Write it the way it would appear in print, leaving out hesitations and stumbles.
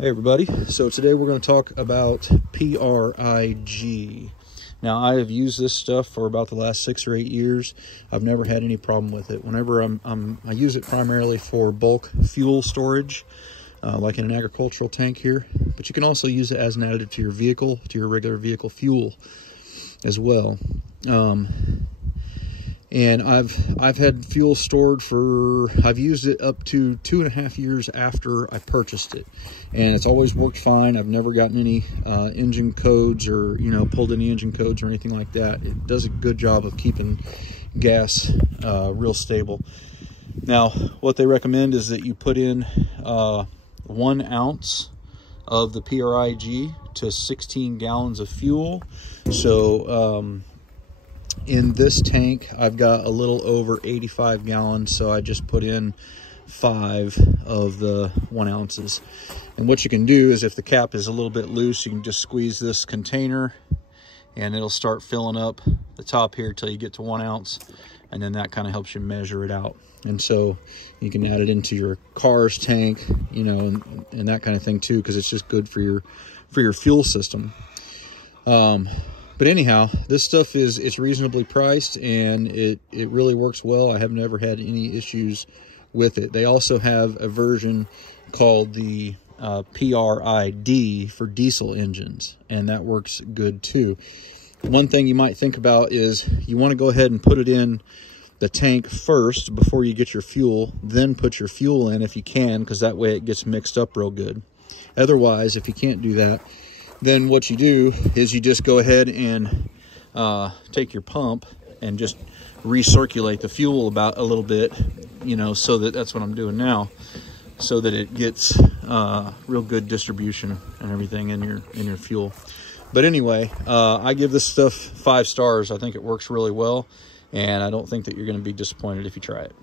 Hey everybody, so today we're going to talk about PRI-G. Now I have used this stuff for about the last 6 or 8 years. I've never had any problem with it. Whenever I use it primarily for bulk fuel storage, like in an agricultural tank here, but you can also use it as an additive to your vehicle, to your regular vehicle fuel as well. And I've had fuel stored for, I've used it up to 2.5 years after I purchased it, and it's always worked fine. I've never gotten any engine codes or pulled any engine codes or anything like that. It does a good job of keeping gas real stable. Now what they recommend is that you put in 1 ounce of the PRI-G to 16 gallons of fuel. So in this tank, I've got a little over 85 gallons, so I just put in 5 of the 1 ounces. And what you can do is, if the cap is a little bit loose, you can just squeeze this container and it'll start filling up the top here till you get to 1 ounce, and then that kind of helps you measure it out. And so you can add it into your car's tank, and that kind of thing too, because it's just good for your fuel system. But anyhow, this stuff it's reasonably priced, and it really works well. I have never had any issues with it. They also have a version called the PRI-D for diesel engines, and that works good too. One thing you might think about is you want to go ahead and put it in the tank first before you get your fuel, then put your fuel in if you can, because that way it gets mixed up real good. Otherwise, if you can't do that, then what you do is you just go ahead and take your pump and just recirculate the fuel about a little bit, so that's what I'm doing now, so that it gets real good distribution and everything in your fuel. But anyway, I give this stuff 5 stars. I think it works really well, and I don't think that you're going to be disappointed if you try it.